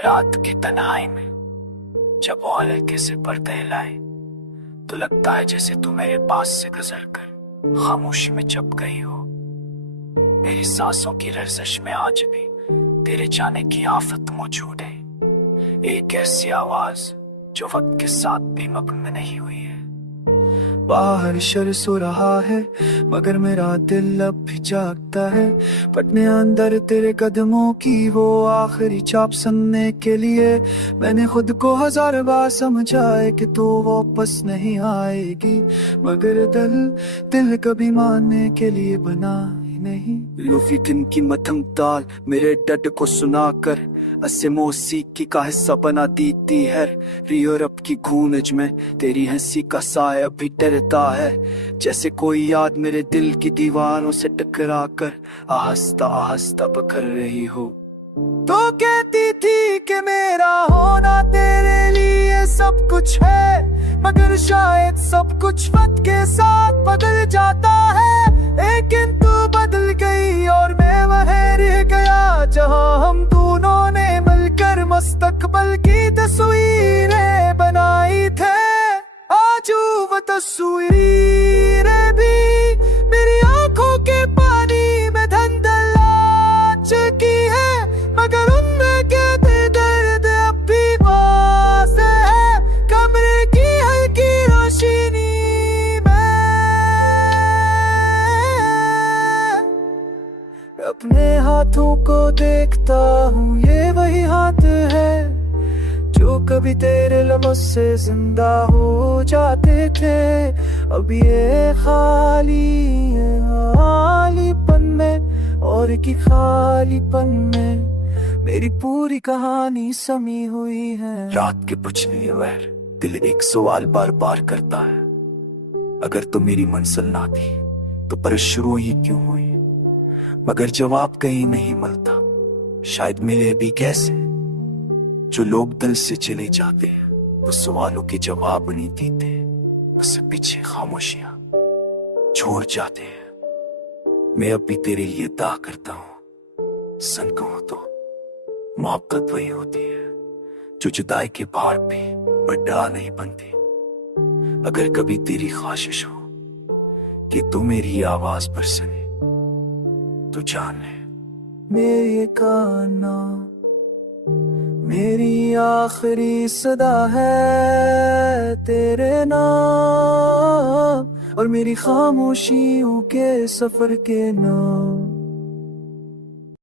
रात की तन्हाई में जब वो हल्के से पर्दे हिलाए तो लगता है जैसे तू मेरे पास से गुजर कर खामोशी में चुप गई हो। मेरी सांसों की लर्जिश में आज भी तेरे जाने की आफत मौजूद है। एक ऐसी आवाज जो वक्त के साथ भी मगन नहीं हुई है। बाहर शर सो रहा है मगर मेरा दिल अब भी जागता है, पटने अंदर तेरे कदमों की वो आखिरी चाप सुनने के लिए। मैंने खुद को 1000 बार समझा है कि तू वापस नहीं आएगी, मगर दिल कभी मानने के लिए बना ही नहीं। लूफी दिन की मध्यम ताल मेरे डट को सुनाकर असे मौसीकी का हिस्सा बना देती है। यूरोप की गूंज में तेरी हंसी का साया भी डरता है, जैसे कोई याद मेरे दिल की दीवारों से टकरा कर आहिस्ता आहिस्ता पकड़ रही हो। तो कहती थी कि मेरा होना तेरे लिए सब कुछ है, मगर शायद सब कुछ वक्त के साथ बदल जाता है। लेकिन तू बदल गई और मैं वहीं रह गया जहां हम दोनों ने मिलकर मुस्तकबल की तस्वीरें बनाई थे। आज वो तस्वीरें भी मेरी आंखों के पानी में धंधला चुकी है, मगर उनमें कहते दर्द अब भी वाज़े है। कमरे की हल्की रोशनी अपने हाथों को देखता हूँ, ये वही हाथ है जो कभी तेरे लबों से जिंदा हो जाते थे। अब ये खालीपन में और की खालीपन में मेरी पूरी कहानी समी हुई है। रात के बुझने वैर दिल एक सवाल बार बार करता है, अगर तो मेरी मंजिल ना थी तो पर शुरू ही क्यों हुई। मगर जवाब कहीं नहीं मिलता, शायद मिले भी कैसे। जो लोग दिल से चले जाते हैं वो सवालों के जवाब नहीं देते, उससे पीछे खामोशियां छोड़ जाते हैं। मैं अब भी तेरे लिए दा करता हूँ, सन कहूं तो मोहब्बत वही होती है जो जुदाई के पहाड़ पे बड़ा नहीं बनती। अगर कभी तेरी ख्वाहिश हो कि तू मेरी आवाज पर सुने तो जान ले मेरे गाना मेरी आखिरी सदा है तेरे नाम, और मेरी खामोशियों के सफर के नाम।